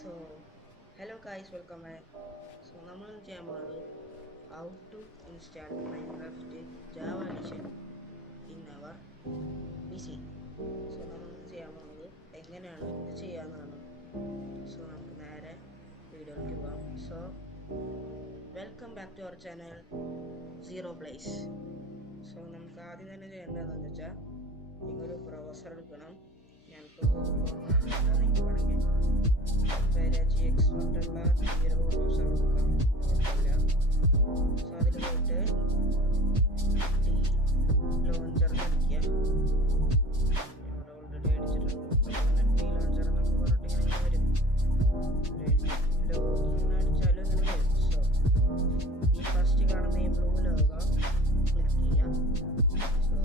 So, hello guys, welcome back. So, നമ്മൾ ചെയ്യാൻ പോകുന്നത് how to install Minecraft Java Edition in our PC. So, നമ്മൾ ചെയ്യാൻ പോകുന്നത് എങ്ങനെയാണ് ഇത് ചെയ്യാവുന്നതാണ്. So, നമുക്ക് നേരെ വീഡിയോയിലേക്ക് പോകാം. So, welcome back to our channel Zero Place. So, നമുക്ക് ആദ്യം തന്നെ ചെയ്യേണ്ടതെന്ന് വെച്ചാൽ നിങ്ങളൊരു ബ്രൗസർ എടുക്കണം. ഞാനിപ്പോൾ നിങ്ങൾക്ക് വേണമെങ്കിൽ GX കൊണ്ടുള്ള ഈ ഒരു ബ്രൗസർ കൊടുക്കാം, കുഴപ്പമില്ല. സോ അതിൽ പോയിട്ട് ടി ലോഞ്ചർ അടിക്കുക. ഇവിടെ ഓൾറെഡി അടിച്ചിട്ടുണ്ട്. ടി ലോഞ്ചർ എന്നൊക്കെ പറഞ്ഞിട്ട് ഇങ്ങനെ വരും. ലോഗിൻ അടിച്ചാലും ഇങ്ങനെ വരും. സോ ഈ ഫസ്റ്റ് കാണുന്ന ഈ ബ്ലൂ ലോഗോ ക്ലിക്ക് ചെയ്യാം. സോ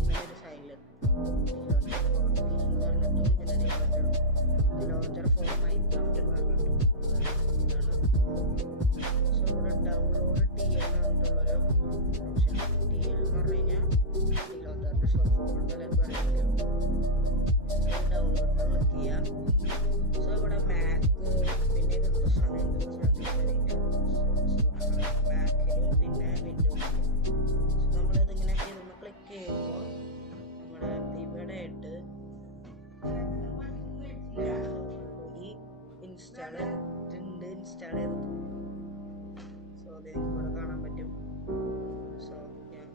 ഇങ്ങനെ ഒരു സൈഡിൽ ലോഞ്ചർ ഫോർ മൈൻക്രാഫ്റ്റ് പറഞ്ഞിട്ടും സോ ഇവിടെ ഡൗൺലോഡ് ടി എൽ പറഞ്ഞിട്ടുള്ളൊരു ഓപ്ഷൻ. ടി എൽ എന്ന് പറഞ്ഞു കഴിഞ്ഞാൽ ലോഞ്ചറിൻ്റെ ഫോൾഡറിൽ പറയുന്നത് ഡൗൺലോഡ് ക്ലിക്ക് ചെയ്യാം. സോ ഇവിടെ മാക്ക് പിന്നെ ഇതെന്ത് ശ്രദ്ധിക്കാതിരിക്കുക. മാക്കിലും പിന്നെ വിൻഡോസിലും സോ നമ്മളിതിങ്ങനെ ഇതൊന്ന് ക്ലിക്ക് ചെയ്യുമ്പോൾ നമ്മുടെ ഇവിടെ ആയിട്ട് ഇൻസ്റ്റാൾ ചെയ്തിട്ടുണ്ട്. സോ അത് എനിക്ക് ഇവിടെ കാണാൻ പറ്റും. സോ ഞാൻ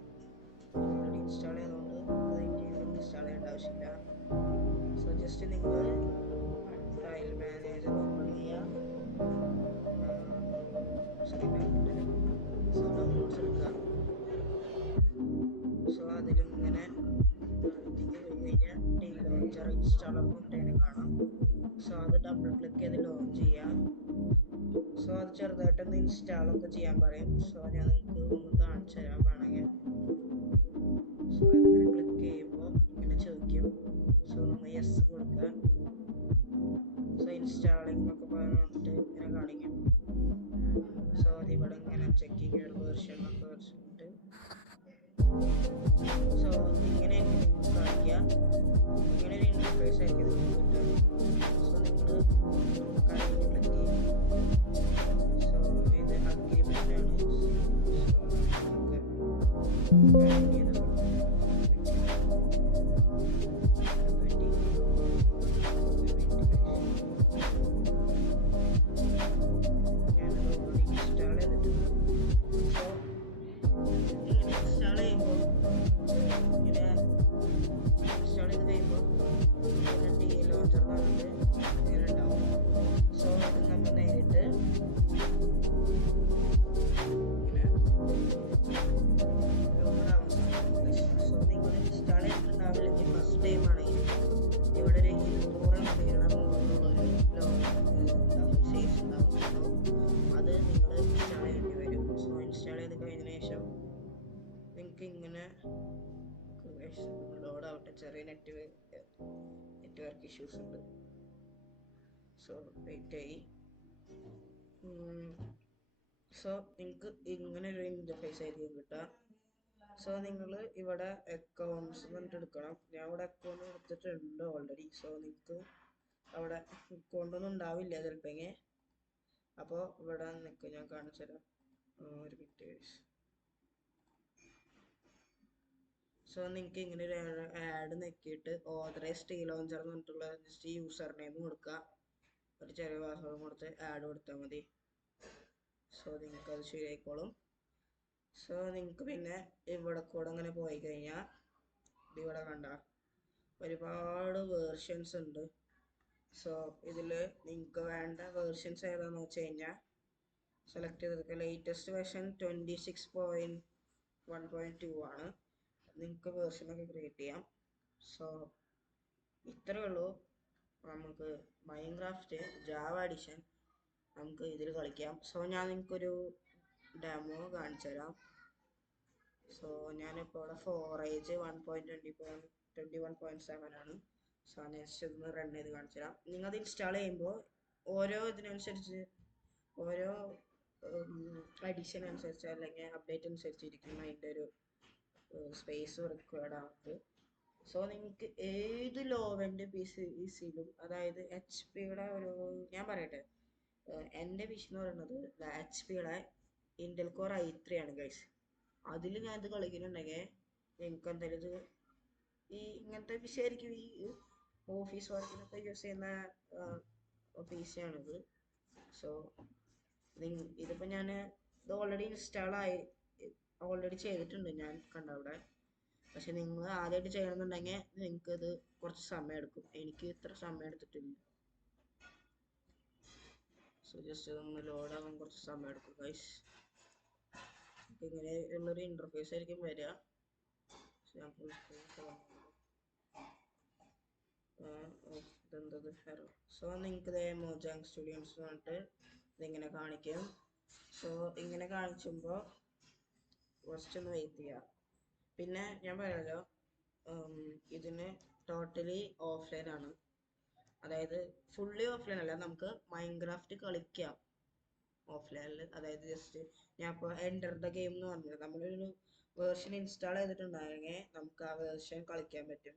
ഓൾറെഡി ഇൻസ്റ്റാൾ ചെയ്തുകൊണ്ട് അത് എനിക്ക് ഇൻസ്റ്റാൾ ചെയ്യേണ്ട ആവശ്യമില്ല. സോ ജസ്റ്റ് നിങ്ങൾ ഫയൽ മാനേജർ ഓപ്പൺ ചെയ്യുക. സോ ഡൗൺലോഡ്സ് എടുക്കുക. സോ അതിലും ഇങ്ങനെ കഴിഞ്ഞാൽ ടി ലോഞ്ചർ ഇൻസ്റ്റാളർ കൊണ്ടേനെ കാണാം. സോ അത് ഡബിൾ ക്ലിക്ക് ചെയ്ത് ലോഞ്ച് ചെയ്യാം. സോ അത് ചെറുതായിട്ടൊന്ന് ഇൻസ്റ്റാളൊക്കെ ചെയ്യാൻ പറയും. സോ ഞാൻ നിങ്ങൾക്ക് ഒന്ന് കാണിച്ചു തരാൻ വേണമെങ്കിൽ. സോ ഇതിങ്ങനെ ക്ലിക്ക് ചെയ്യുമ്പോൾ ഇങ്ങനെ ചോദിക്കും. സോ നമ്മൾ യെസ് കൊടുക്കുക. സോ ഇൻസ്റ്റാളിംഗ് എന്നൊക്കെ പറഞ്ഞിട്ട് ഇങ്ങനെ കാണിക്കും. സോ അതിവിടെ ഇങ്ങനെ ചെക്കിങ് ഒരു വേർഷൻ എന്നൊക്കെ വെച്ചിട്ട് സോ ഇങ്ങനെ കാണിക്കുക. ഇങ്ങനെ ഒരു ഇൻ്റർഫേസ് ആയിരിക്കും കിട്ടുക. സോ നിങ്ങൾ കഴിഞ്ഞ് ക്ലിക്ക് ചെയ്യും. സോ ഇത് അഗ്രിമെൻ്റ് ആണ്. സോ നമുക്ക് കഴിഞ്ഞ് ചെയ്ത് ഇങ്ങനെ ലോഡ് ആവട്ടെ. ചെറിയ നെറ്റ്വർക്ക് ഇഷ്യൂസ് ഉണ്ട്. സോ വെയിറ്റ് ആയി. സോ നിങ്ങൾക്ക് ഇങ്ങനെ ഒരു ഇൻ്റർഫേസ് ആയിരിക്കും കിട്ടുക. സോ നിങ്ങൾ ഇവിടെ അക്കൗണ്ട്സ് എന്നിട്ട് എടുക്കണം. ഞാൻ ഇവിടെ അക്കൗണ്ട് എടുത്തിട്ടുണ്ട് ഓൾറെഡി. സോ നിങ്ങൾക്ക് അവിടെ അക്കൗണ്ടൊന്നും ഉണ്ടാവില്ല ചിലപ്പോൾ. അപ്പോൾ ഇവിടെ നിൽക്കും, ഞാൻ കാണിച്ചു തരാം. ഒരു മിനിറ്റ്. സോ നിങ്ങൾക്ക് ഇങ്ങനെ ഒരു ആഡ് നോക്കിയിട്ട് ഓതറൈസ് ടി ലോഞ്ചർ എന്ന് പറഞ്ഞിട്ടുള്ള ജസ്റ്റ് യൂസർ നെയിം കൊടുക്കുക. ഒരു ചെറിയ പാസ്വേഡ് കൊടുത്ത് ആഡ് കൊടുത്താൽ മതി. സോ നിങ്ങൾക്ക് അത് ശരിയായിക്കോളും. സോ നിങ്ങൾക്ക് പിന്നെ ഇവിടെ കൂടെ അങ്ങനെ പോയി കഴിഞ്ഞാൽ ഇവിടെ കണ്ട ഒരുപാട് വേർഷൻസ് ഉണ്ട്. സോ ഇതിൽ നിങ്ങൾക്ക് വേണ്ട വേർഷൻസ് ഏതാണെന്ന് വെച്ച് കഴിഞ്ഞാൽ സെലക്ട് ചെയ്തെടുക്കുക. ലേറ്റസ്റ്റ് വേർഷൻ 26.1.2 ആണ്. നിങ്ങൾക്ക് വേർഷനൊക്കെ ക്രിയേറ്റ് ചെയ്യാം. സോ ഇത്രയേ ഉള്ളൂ. നമുക്ക് മൈൻക്രാഫ്റ്റ് ജാവ എഡിഷൻ നമുക്ക് ഇതിൽ കളിക്കാം. സോ ഞാൻ നിങ്ങൾക്കൊരു ഡെമോ കാണിച്ചു തരാം. സോ ഞാനിപ്പോൾ ഇവിടെ ഫോറേജ് 1.21.7 ആണ്. സോ നെക്സ്റ്റ് ഒന്ന് റൺ ചെയ്ത് കാണിച്ചു തരാം. നിങ്ങളത് ഇൻസ്റ്റാൾ ചെയ്യുമ്പോൾ ഓരോ ഇതിനനുസരിച്ച് ഓരോ എഡിഷൻ അനുസരിച്ച് അല്ലെങ്കിൽ അപ്ഡേറ്റ് അനുസരിച്ചിരിക്കും അതിൻ്റെ ഒരു സ്പേസ് റിക്വയർഡ് ആവുന്നത്. സോ നിങ്ങൾക്ക് ഏത് ലോവെൻ്റെ പി സിയിലും, അതായത് എച്ച് പിയുടെ ഒരു, ഞാൻ പറയട്ടെ, എൻ്റെ പി സി എന്ന് പറയുന്നത് എച്ച് പിയുടെ ഇന്റൽ കോർ i3 ആണ് ഗൈസ്. അതിൽ ഞാൻ ഇത് കളിക്കുന്നുണ്ടെങ്കിൽ നിങ്ങൾക്ക് എന്തായാലും ഇത് ഈ ഇങ്ങനത്തെ പി സി ആയിരിക്കും, ഈ ഓഫീസ് വർക്കിനൊക്കെ യൂസ് ചെയ്യുന്ന പി സി ആണിത്. സോ ഇതിപ്പോൾ ഞാൻ ഇത് ഓൾറെഡി ചെയ്തിട്ടുണ്ട് ഞാൻ കണ്ട അവിടെ. പക്ഷെ നിങ്ങൾ ആദ്യമായിട്ട് ചെയ്യണമെന്നുണ്ടെങ്കിൽ നിങ്ങൾക്ക് ഇത് കുറച്ച് സമയം എടുക്കും. എനിക്ക് ഇത്ര സമയം എടുത്തിട്ടില്ല. സോ ജസ്റ്റ് ഇതൊന്ന് ലോഡ് ആവാൻ കുറച്ച് സമയം എടുക്കും ഗൈസ്. ഇങ്ങനെ ഉള്ളൊരു ഇന്റർഫേസ് ആയിരിക്കും വരിക. സോ നിങ്ങൾക്ക് ഇതേ മോജാങ് സ്റ്റുഡിയോസ് പറഞ്ഞിട്ട് ഇതിങ്ങനെ കാണിക്കും. സോ ഇങ്ങനെ കാണിച്ചുമ്പോൾ കുറച്ച് ഒന്ന് വെയിറ്റ് ചെയ്യുക. പിന്നെ ഞാൻ പറയാലോ, ഇതിന് ടോട്ടലി ഓഫ്ലൈൻ ആണ്. അതായത് ഫുള്ളി ഓഫ്ലൈൻ അല്ല, നമുക്ക് മൈൻക്രാഫ്റ്റ് കളിക്കാം ഓഫ്ലൈനിൽ. അതായത് ജസ്റ്റ് ഞാൻ ഇപ്പോൾ എൻ്റർ ദ ഗെയിം എന്ന് പറഞ്ഞത്, നമ്മളൊരു വേർഷൻ ഇൻസ്റ്റാൾ ചെയ്തിട്ടുണ്ടായെങ്കിൽ നമുക്ക് ആ വേർഷൻ കളിക്കാൻ പറ്റും.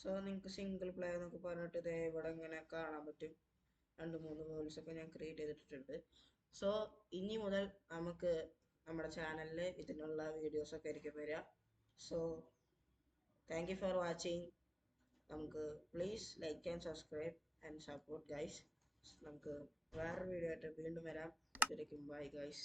സോ നിങ്ങൾക്ക് സിംഗിൾ പ്ലെയർ എന്നൊക്കെ പറഞ്ഞിട്ട് ഇത് ഇവിടെ ഇങ്ങനെ കാണാൻ പറ്റും. 2-3 വേൾഡ്സ് ഒക്കെ ഞാൻ ക്രിയേറ്റ് ചെയ്തിട്ടുണ്ട്. സോ ഇനി മുതൽ നമുക്ക് നമ്മുടെ ചാനലിൽ ഇതിനുള്ള വീഡിയോസൊക്കെ ആയിരിക്കും വരിക. So thank you for watching. നമുക്ക് please like and subscribe and support guys. നമുക്ക് വേറൊരു വീഡിയോ ആയിട്ട് വീണ്ടും വരാം. അതിലേക്കും ബൈ ഗൈസ്.